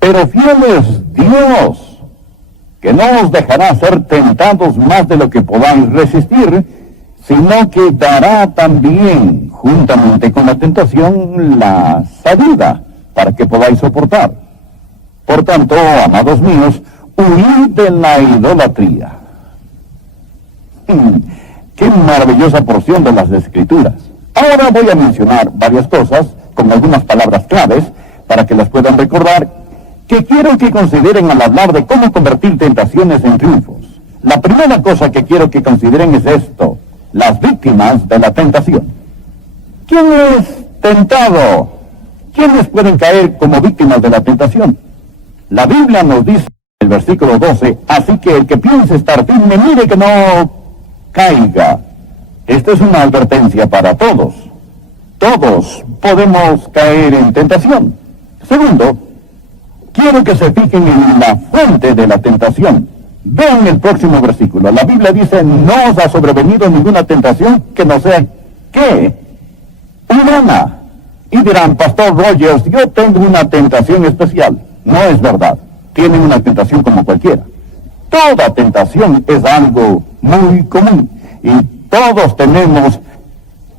Pero fiel es Dios, que no os dejará ser tentados más de lo que podáis resistir, sino que dará también, juntamente con la tentación, la salida, para que podáis soportar. Por tanto, amados míos, huid de la idolatría. ¡Qué maravillosa porción de las Escrituras! Ahora voy a mencionar varias cosas, con algunas palabras claves, para que las puedan recordar, que quiero que consideren al hablar de cómo convertir tentaciones en triunfos. La primera cosa que quiero que consideren es esto: las víctimas de la tentación. ¿Quién es tentado? ¿Quiénes pueden caer como víctimas de la tentación? La Biblia nos dice en el versículo 12, así que el que piense estar firme, mire que no caiga. Esta es una advertencia para todos. Todos podemos caer en tentación. Segundo, quiero que se fijen en la fuente de la tentación. Vean el próximo versículo. La Biblia dice, no os ha sobrevenido ninguna tentación que no sea, ¿qué? Humana. Y dirán, Pastor Rogers, yo tengo una tentación especial. No es verdad. Tienen una tentación como cualquiera. Toda tentación es algo muy común. Y todos tenemos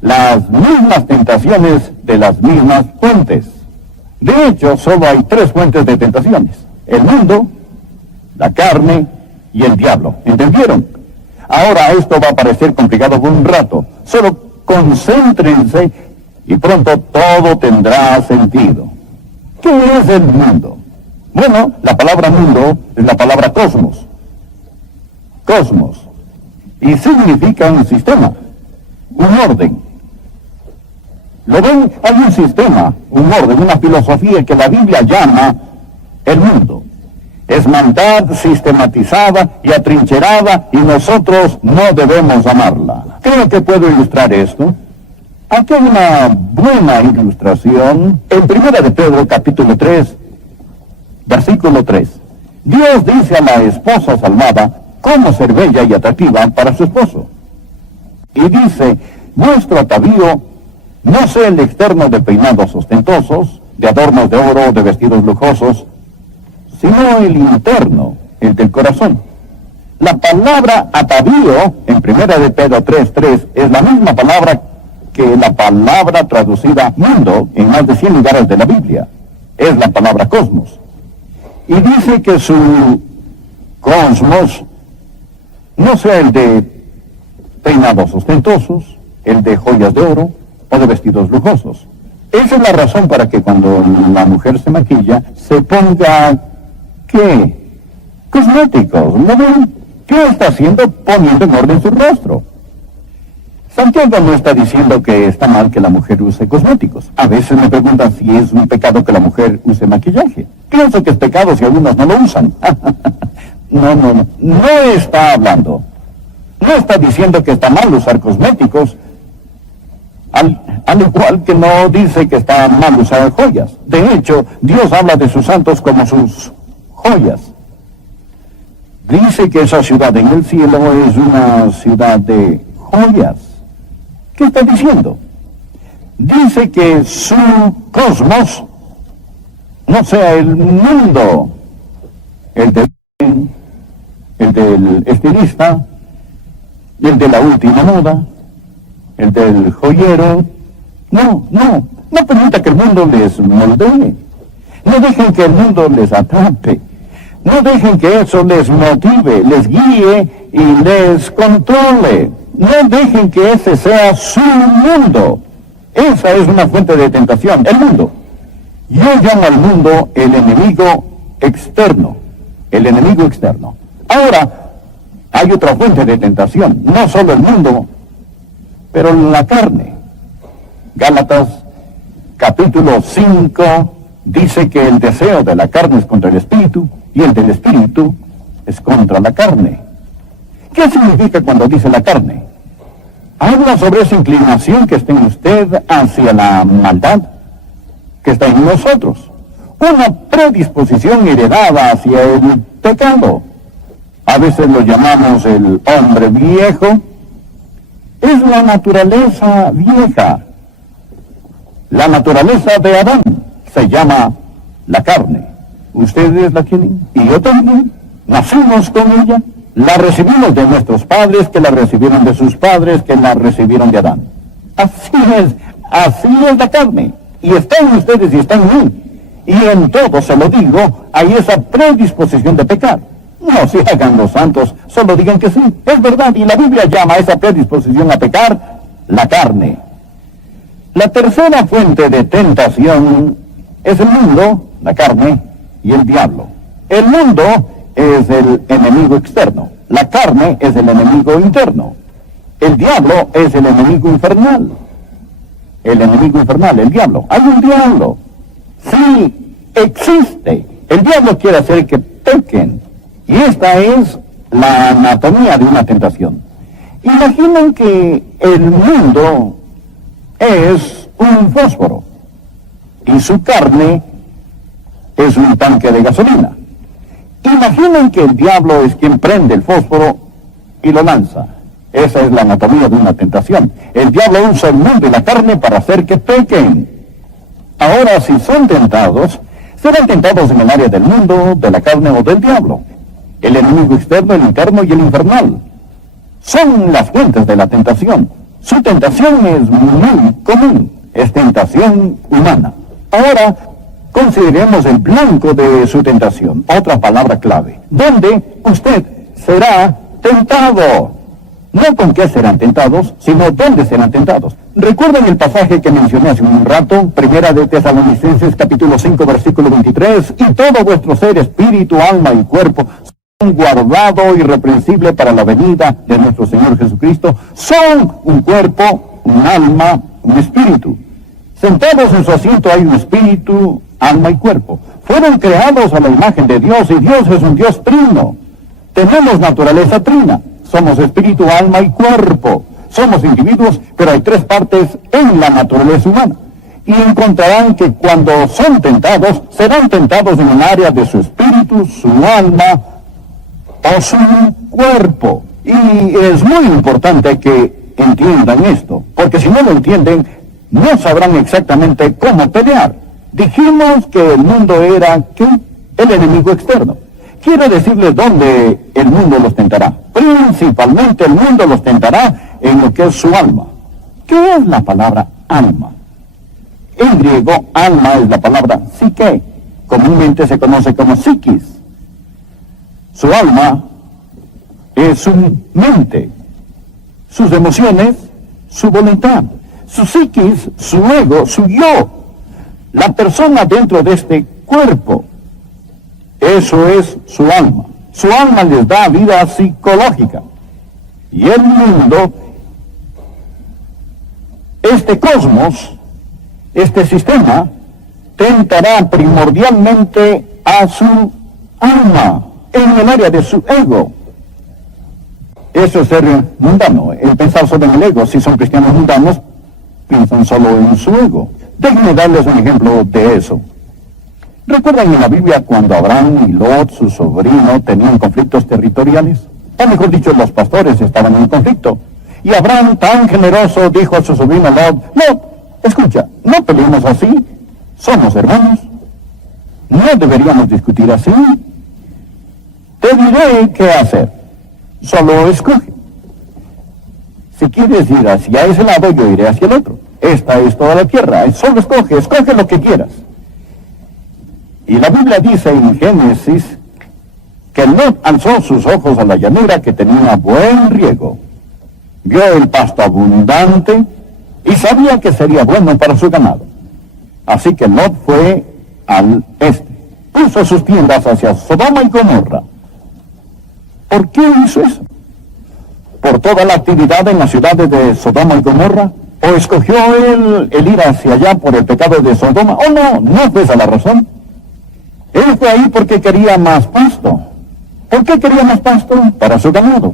las mismas tentaciones de las mismas fuentes. De hecho, solo hay tres fuentes de tentaciones: el mundo, la carne y el diablo. ¿Entendieron? Ahora esto va a parecer complicado por un rato. Solo concéntrense y pronto todo tendrá sentido. ¿Qué es el mundo? Bueno, la palabra mundo es la palabra cosmos. Cosmos. Y significa un sistema, un orden. ¿Lo ven? Hay un sistema, un orden, una filosofía que la Biblia llama el mundo. Es maldad sistematizada y atrincherada, y nosotros no debemos amarla. Creo que puedo ilustrar esto. Aquí hay una buena ilustración en 1 de Pedro, capítulo 3, versículo 3. Dios dice a la esposa salvada cómo ser bella y atractiva para su esposo. Y dice, vuestro atavío no sea el externo de peinados ostentosos, de adornos de oro, de vestidos lujosos, sino el interno, el del corazón. La palabra atavío, en 1 de Pedro 3:3, es la misma palabra que la palabra traducida mundo en más de 100 lugares de la Biblia. Es la palabra cosmos. Y dice que su cosmos no sea el de peinados ostentosos, el de joyas de oro o de vestidos lujosos. Esa es la razón para que cuando la mujer se maquilla, se ponga, ¿qué? Cosméticos, ¿no ven? ¿Qué está haciendo? Poniendo en orden su rostro. Santiago no está diciendo que está mal que la mujer use cosméticos. A veces me preguntan si es un pecado que la mujer use maquillaje. Pienso que es pecado si algunos no lo usan. No está hablando. No está diciendo que está mal usar cosméticos, al igual que no dice que está mal usar joyas. De hecho, Dios habla de sus santos como sus joyas. Dice que esa ciudad en el cielo es una ciudad de joyas. ¿Qué está diciendo? Dice que su cosmos no sea el mundo, el del estilista, el de la última moda, el del joyero. No permita que el mundo les moldee. No dejen que el mundo les atrape. No dejen que eso les motive, les guíe y les controle. No dejen que ese sea su mundo. Esa es una fuente de tentación, el mundo. Yo llamo al mundo el enemigo externo. El enemigo externo. Ahora, hay otra fuente de tentación. No solo el mundo, pero la carne. Gálatas, capítulo 5, dice que el deseo de la carne es contra el espíritu, y el del espíritu es contra la carne. ¿Qué significa cuando dice la carne? Habla sobre esa inclinación que está en usted hacia la maldad que está en nosotros. Una predisposición heredada hacia el pecado. A veces lo llamamos el hombre viejo. Es la naturaleza vieja. La naturaleza de Adán se llama la carne. Ustedes la tienen, y yo también. Nacimos con ella. La recibimos de nuestros padres, que la recibieron de sus padres, que la recibieron de Adán. Así es la carne. Y está en ustedes y está en mí. Y en todo, se lo digo, hay esa predisposición de pecar. No se hagan los santos, solo digan que sí, es verdad. Y la Biblia llama a esa predisposición a pecar la carne. La tercera fuente de tentación es el mundo, la carne y el diablo. El mundo es el enemigo externo. La carne es el enemigo interno. El diablo es el enemigo infernal. El enemigo infernal, el diablo. Hay un diablo. Sí, existe. El diablo quiere hacer que pequen. Y esta es la anatomía de una tentación. Imaginen que el mundo es un fósforo y su carne es un tanque de gasolina. Imaginen que el diablo es quien prende el fósforo y lo lanza. Esa es la anatomía de una tentación. El diablo usa el mundo y la carne para hacer que pequen. Ahora, si son tentados, serán tentados en el área del mundo, de la carne o del diablo. El enemigo externo, el interno y el infernal son las fuentes de la tentación. Su tentación es muy común, es tentación humana. Ahora, consideremos el blanco de su tentación, otra palabra clave, donde usted será tentado. No con qué serán tentados, sino dónde serán tentados. Recuerden el pasaje que mencioné hace un rato, Primera de Tesalonicenses capítulo 5 versículo 23, y todo vuestro ser, espíritu, alma y cuerpo, son guardado irreprensible para la venida de nuestro Señor Jesucristo. Son un cuerpo, un alma, un espíritu. Sentados en su asiento hay un espíritu, alma y cuerpo. Fueron creados a la imagen de Dios y Dios es un Dios trino. Tenemos naturaleza trina. Somos espíritu, alma y cuerpo. Somos individuos, pero hay tres partes en la naturaleza humana. Y encontrarán que cuando son tentados, serán tentados en un área de su espíritu, su alma o su cuerpo. Y es muy importante que entiendan esto, porque si no lo entienden, no sabrán exactamente cómo pelear. Dijimos que el mundo era, ¿qué? El enemigo externo. Quiero decirles dónde el mundo los tentará. Principalmente el mundo los tentará en lo que es su alma. ¿Qué es la palabra alma? En griego, alma es la palabra psique. Comúnmente se conoce como psiquis. Su alma es su mente, sus emociones, su voluntad. Su psiquis, su ego, su yo. La persona dentro de este cuerpo. Eso es su alma. Su alma les da vida psicológica. Y el mundo, este cosmos, este sistema, tentará primordialmente a su alma, en el área de su ego. Eso es ser mundano, el pensar solo en el ego. Si son cristianos mundanos, piensan solo en su ego. Déjenme darles un ejemplo de eso. ¿Recuerdan en la Biblia cuando Abraham y Lot, su sobrino, tenían conflictos territoriales? O mejor dicho, los pastores estaban en conflicto. Y Abraham, tan generoso, dijo a su sobrino Lot, Lot, escucha, no peleemos así, somos hermanos. No deberíamos discutir así. Te diré qué hacer. Solo escoge. Si quieres ir hacia ese lado, yo iré hacia el otro. Esta es toda la tierra. Solo escoge lo que quieras. Y la Biblia dice en Génesis que Lot alzó sus ojos a la llanura que tenía buen riego. Vio el pasto abundante y sabía que sería bueno para su ganado. Así que Lot fue al este. Puso sus tiendas hacia Sodoma y Gomorra. ¿Por qué hizo eso? ¿Por toda la actividad en las ciudades de Sodoma y Gomorra? ¿O escogió él el ir hacia allá por el pecado de Sodoma? ¿O no fue esa la razón? Él fue ahí porque quería más pasto. ¿Por qué quería más pasto? Para su ganado.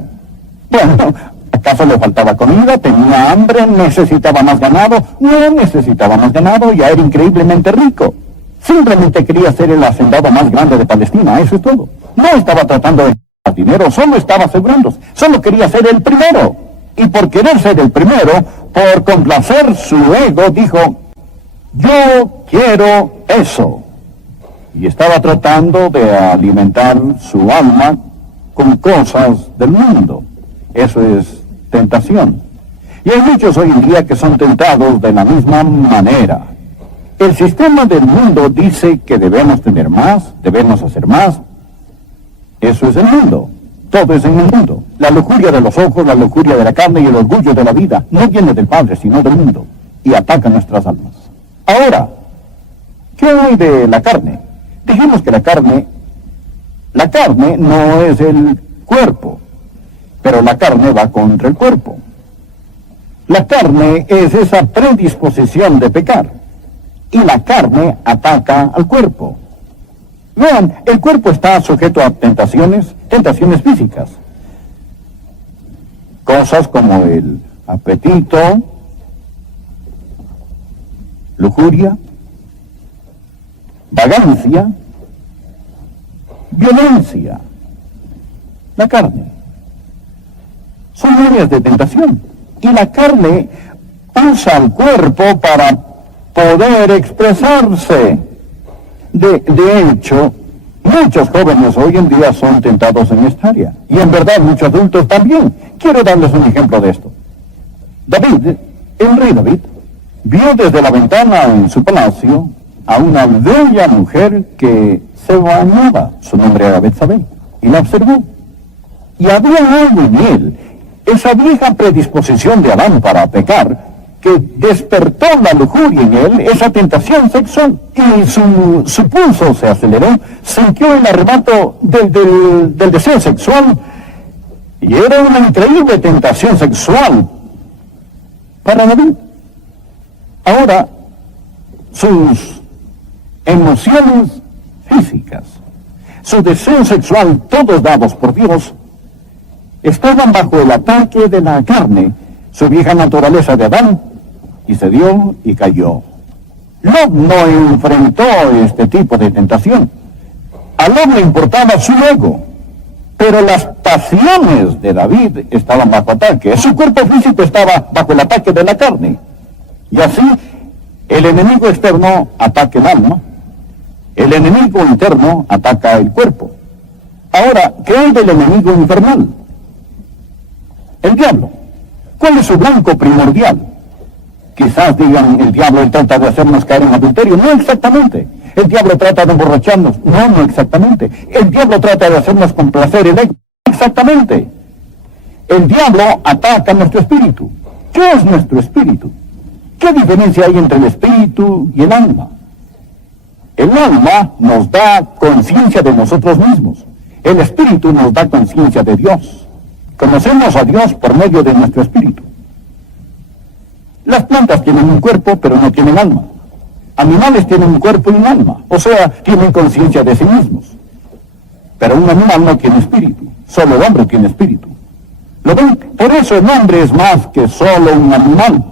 Bueno, ¿acaso le faltaba comida? ¿Tenía hambre? ¿Necesitaba más ganado? No necesitaba más ganado, ya era increíblemente rico. Simplemente quería ser el hacendado más grande de Palestina, eso es todo. No estaba tratando de ganar dinero, solo estaba asegurándose. Solo quería ser el primero. Y por querer ser el primero, por complacer su ego, dijo, yo quiero eso. y estaba tratando de alimentar su alma con cosas del mundo. Eso es tentación. Y hay muchos hoy en día que son tentados de la misma manera. El sistema del mundo dice que debemos tener más, debemos hacer más. Eso es el mundo. Todo es en el mundo. La lujuria de los ojos, la lujuria de la carne y el orgullo de la vida no viene del Padre, sino del mundo, y ataca nuestras almas. Ahora, ¿qué hay de la carne? Dijimos que la carne no es el cuerpo, pero la carne va contra el cuerpo. La carne es esa predisposición de pecar, y la carne ataca al cuerpo. Vean, el cuerpo está sujeto a tentaciones físicas. Cosas como el apetito, lujuria, vagancia, violencia. La carne. Son áreas de tentación. Y la carne usa el cuerpo para poder expresarse. De hecho, muchos jóvenes hoy en día son tentados en esta área. Y en verdad muchos adultos también. Quiero darles un ejemplo de esto. El rey David, vio desde la ventana en su palacio a una bella mujer que se bañaba. Su nombre era Betsabé. Y la observó. Y había algo en él, esa vieja predisposición de Adán para pecar, que despertó la lujuria en él, esa tentación sexual, y su pulso se aceleró, sintió el arrebato del deseo sexual, y era una increíble tentación sexual para David. Ahora, sus emociones físicas, su deseo sexual, todos dados por Dios, estaban bajo el ataque de la carne, su vieja naturaleza de Adán, y se dio y cayó. Lot no enfrentó este tipo de tentación. A Lot le importaba su ego, pero las pasiones de David estaban bajo ataque. Su cuerpo físico estaba bajo el ataque de la carne. Y así, el enemigo externo ataca el alma, el enemigo interno ataca el cuerpo. Ahora, ¿qué hay del enemigo infernal? El diablo. ¿Cuál es su blanco primordial? Quizás digan, el diablo trata de hacernos caer en adulterio. No exactamente. El diablo trata de emborracharnos. No exactamente. El diablo trata de hacernos complacer el ego. Exactamente. El diablo ataca nuestro espíritu. ¿Qué es nuestro espíritu? ¿Qué diferencia hay entre el espíritu y el alma? El alma nos da conciencia de nosotros mismos. El espíritu nos da conciencia de Dios. Conocemos a Dios por medio de nuestro espíritu. Las plantas tienen un cuerpo, pero no tienen alma. Animales tienen un cuerpo y un alma, o sea, tienen conciencia de sí mismos. Pero un animal no tiene espíritu, solo el hombre tiene espíritu. ¿Lo ven? Por eso el hombre es más que solo un animal.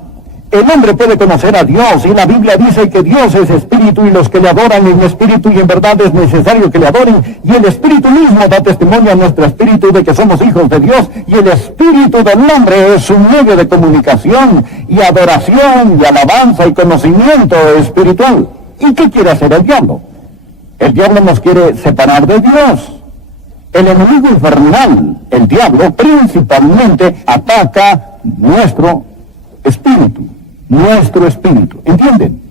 El hombre puede conocer a Dios, y la Biblia dice que Dios es espíritu, y los que le adoran en espíritu y en verdad es necesario que le adoren, y el espíritu mismo da testimonio a nuestro espíritu de que somos hijos de Dios, y el espíritu del hombre es un medio de comunicación, y adoración, y alabanza, y conocimiento espiritual. ¿Y qué quiere hacer el diablo? El diablo nos quiere separar de Dios. El enemigo infernal, el diablo, principalmente ataca nuestro espíritu. ¿Entienden?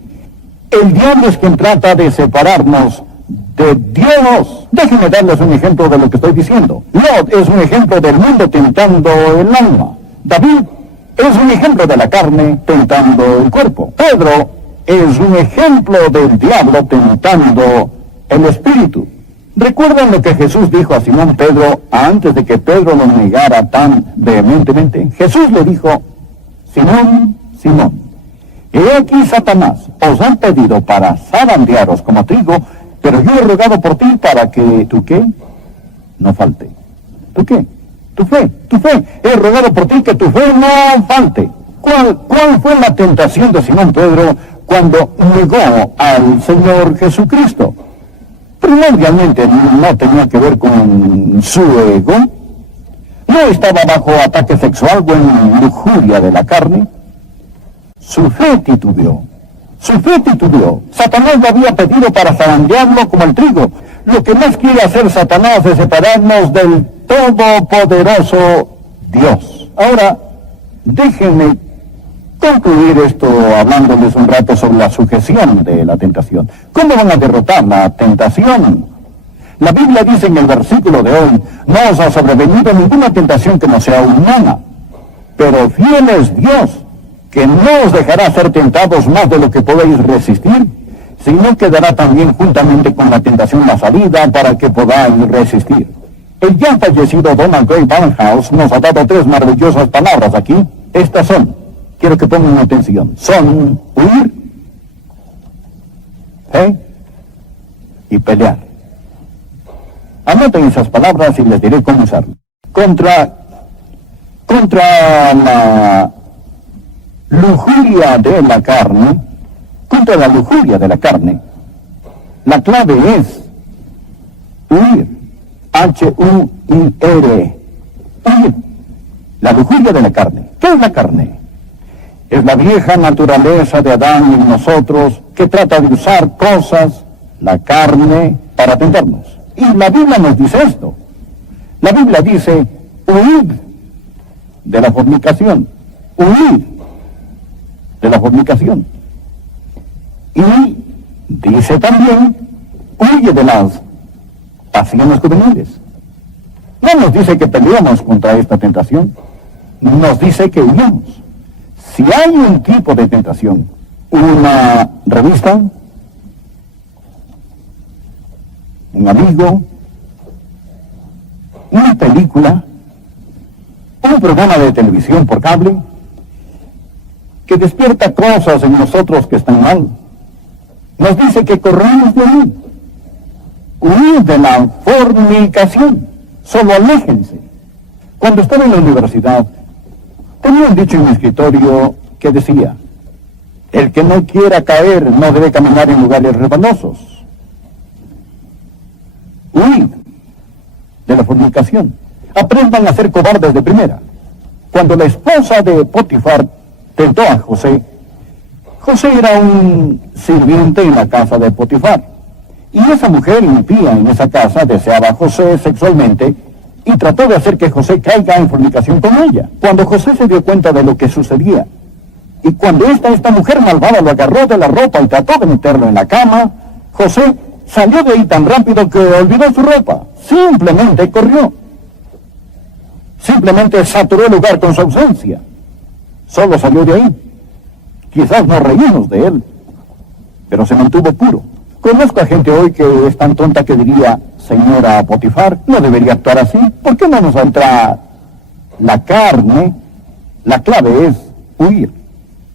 El diablo es quien trata de separarnos de Dios. Déjenme darles un ejemplo de lo que estoy diciendo. Lot es un ejemplo del mundo tentando el alma. David es un ejemplo de la carne tentando el cuerpo. Pedro es un ejemplo del diablo tentando el espíritu. ¿Recuerdan lo que Jesús dijo a Simón Pedro antes de que Pedro lo negara tan vehementemente? Jesús le dijo: Simón, Simón, he aquí Satanás os han pedido para zarandearos como trigo, pero yo he rogado por ti para que tu ¿qué? No falte. ¿Tu qué? Tu fe. He rogado por ti que tu fe no falte. ¿Cuál fue la tentación de Simón Pedro cuando negó al Señor Jesucristo? Primordialmente no tenía que ver con su ego. No estaba bajo ataque sexual o en lujuria de la carne. Su fe titubeó. Su fe titubeó. Satanás lo había pedido para zarandearlo como el trigo. Lo que más quiere hacer Satanás es separarnos del todopoderoso Dios. Ahora, déjenme concluir esto hablándoles un rato sobre la sujeción de la tentación. ¿Cómo van a derrotar la tentación? La Biblia dice en el versículo de hoy, no os ha sobrevenido ninguna tentación que no sea humana, pero fiel es Dios, que no os dejará ser tentados más de lo que podéis resistir, sino que dará también juntamente con la tentación la salida para que podáis resistir. El ya fallecido Donald Grey Barnhouse nos ha dado 3 maravillosas palabras aquí. Estas son, quiero que pongan atención, son huir, fe y pelear. Anoten esas palabras y les diré cómo usarlas. Contra la lujuria de la carne, la clave es huir. H-U-I-R. Huir. La lujuria de la carne. ¿Qué es la carne? Es la vieja naturaleza de Adán y nosotros que trata de usar cosas, la carne, para tentarnos. Y la Biblia nos dice esto. La Biblia dice, huid de la fornicación. Huid de la fornicación. Y dice también, huye de las pasiones juveniles. No nos dice que peleemos contra esta tentación. Nos dice que huyamos. Si hay un tipo de tentación, una revista, un amigo, una película, un programa de televisión por cable, que despierta cosas en nosotros que están mal, nos dice que corramos de ahí. Huir de la fornicación. Solo aléjense. Cuando estaba en la universidad, tenía un dicho en mi escritorio que decía, el que no quiera caer no debe caminar en lugares resbalosos. Huid de la fornicación. Aprendan a ser cobardes de primera. Cuando la esposa de Potifar tentó a José, José era un sirviente en la casa de Potifar. Y esa mujer impía en esa casa deseaba a José sexualmente y trató de hacer que José caiga en fornicación con ella. Cuando José se dio cuenta de lo que sucedía, y cuando esta mujer malvada lo agarró de la ropa y trató de meterlo en la cama, José salió de ahí tan rápido que olvidó su ropa. Simplemente corrió. Simplemente saturó el lugar con su ausencia. Solo salió de ahí. Quizás nos reímos de él, pero se mantuvo puro. Conozco a gente hoy que es tan tonta que diría, señora Potifar, no debería actuar así. ¿Por qué no nos entra la carne? La clave es huir,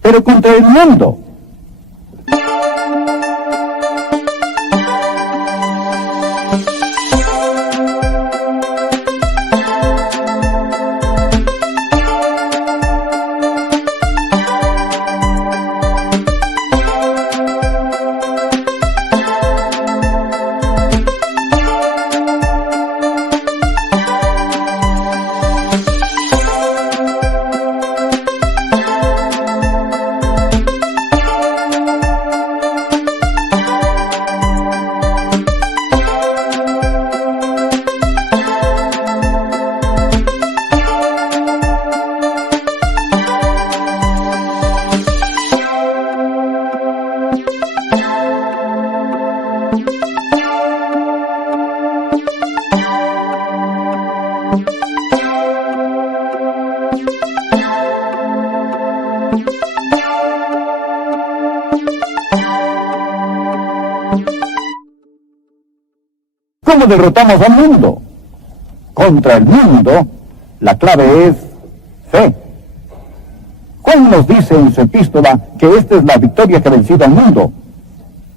pero contra el mundo. ¿Cómo derrotamos al mundo? Contra el mundo, la clave es fe. Juan nos dice en su epístola que esta es la victoria que ha vencido al mundo.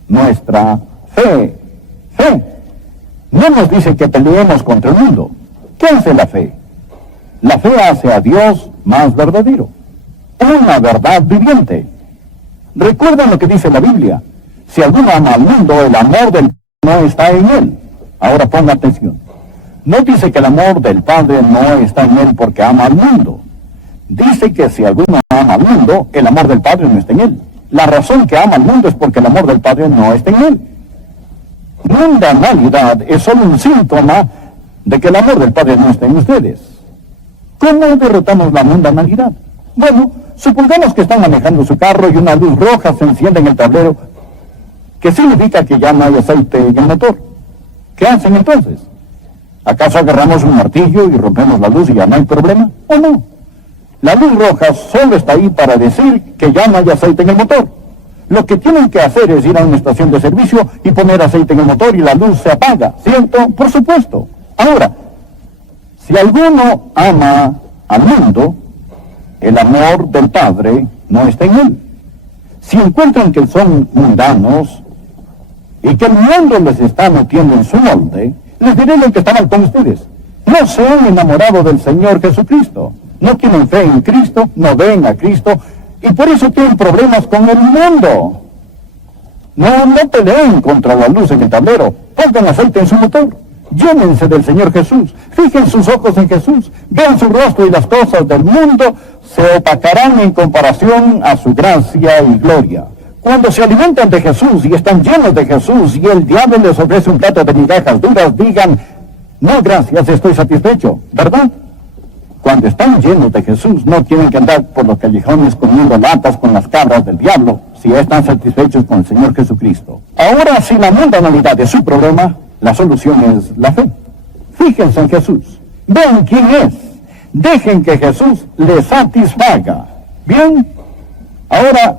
Nuestra fe. Fe. No nos dice que peleemos contra el mundo. ¿Qué hace la fe? La fe hace a Dios más verdadero. Una verdad viviente. Recuerden lo que dice la Biblia. Si alguno ama al mundo, el amor del Padre no está en él. Ahora ponga atención. No dice que el amor del Padre no está en él porque ama al mundo. Dice que si alguno ama al mundo, el amor del Padre no está en él. La razón que ama al mundo es porque el amor del Padre no está en él. Mundanalidad es solo un síntoma de que el amor del Padre no está en ustedes. ¿Cómo derrotamos la mundanalidad? Bueno, supongamos que están manejando su carro y una luz roja se enciende en el tablero, que significa que ya no hay aceite en el motor. ¿Qué hacen entonces? ¿Acaso agarramos un martillo y rompemos la luz y ya no hay problema? ¿O no? La luz roja solo está ahí para decir que ya no hay aceite en el motor. Lo que tienen que hacer es ir a una estación de servicio y poner aceite en el motor y la luz se apaga, ¿cierto? Por supuesto. Ahora, si alguno ama al mundo, el amor del Padre no está en él. Si encuentran que son mundanos y que el mundo les está metiendo en su molde, les diré lo que está mal con ustedes. No se han enamorado del Señor Jesucristo. No tienen fe en Cristo, no ven a Cristo, y por eso tienen problemas con el mundo. No peleen contra la luz en el tablero. Pongan aceite en su motor. Llénense del Señor Jesús. Fijen sus ojos en Jesús. Vean su rostro y las cosas del mundo se opacarán en comparación a su gracia y gloria. Cuando se alimentan de Jesús y están llenos de Jesús y el diablo les ofrece un plato de migajas duras, digan, no, gracias, estoy satisfecho, ¿verdad? Cuando están llenos de Jesús, no tienen que andar por los callejones comiendo latas con las cabras del diablo, si están satisfechos con el Señor Jesucristo. Ahora, si la mundanalidad es su problema, la solución es la fe. Fíjense en Jesús. Vean quién es. Dejen que Jesús les satisfaga. ¿Bien? Ahora,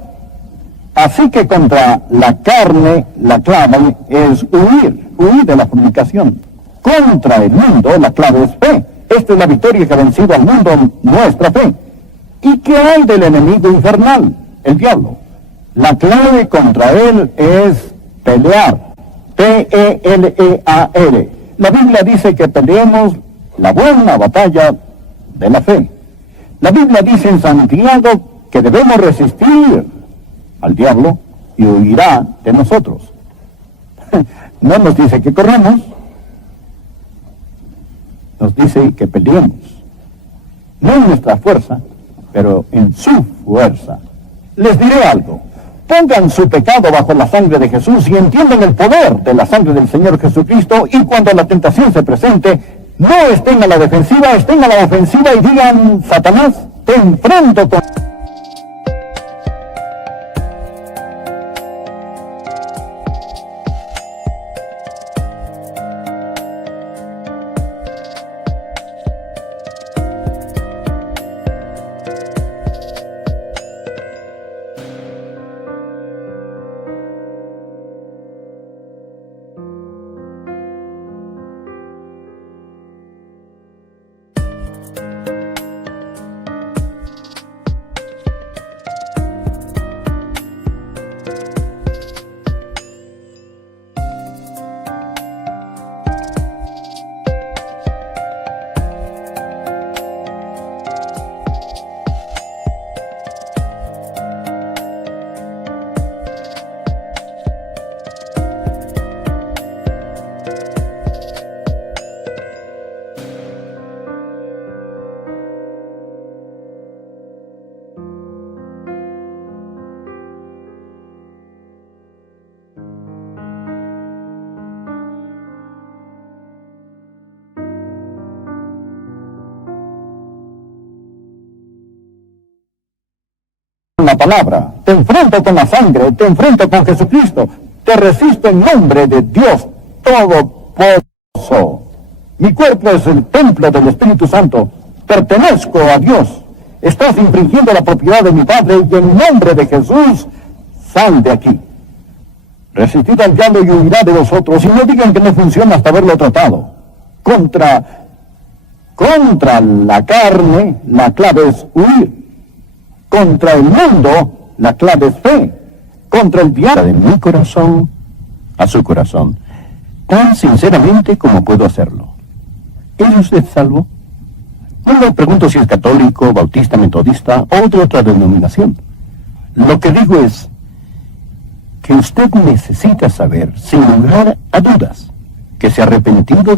así que contra la carne, la clave es huir de la fornicación. Contra el mundo, la clave es fe. Esta es la victoria que ha vencido al mundo, nuestra fe. ¿Y qué hay del enemigo infernal? El diablo. La clave contra él es pelear. P-E-L-E-A-R. La Biblia dice que peleemos la buena batalla de la fe. La Biblia dice en Santiago que debemos resistir al diablo y huirá de nosotros. No nos dice que corramos, nos dice que peleemos. No en nuestra fuerza, pero en su fuerza. Les diré algo. Pongan su pecado bajo la sangre de Jesús y entiendan el poder de la sangre del Señor Jesucristo, y cuando la tentación se presente, no estén a la defensiva, estén a la ofensiva y digan, Satanás, te enfrento con... la palabra, te enfrento con la sangre, te enfrento con Jesucristo, te resisto en nombre de Dios Todopoderoso. Mi cuerpo es el templo del Espíritu Santo, pertenezco a Dios, estás infringiendo la propiedad de mi Padre y en nombre de Jesús, sal de aquí. Resistid al diablo y huirá de vosotros, y no digan que no funciona hasta haberlo tratado. Contra la carne, la clave es huir. Contra el mundo, la clave es fe. Contra el diablo, de mi corazón a su corazón, tan sinceramente como puedo hacerlo. ¿Es usted salvo? No le pregunto si es católico, bautista, metodista o de otra denominación. Lo que digo es que usted necesita saber, sin lugar a dudas, que se ha arrepentido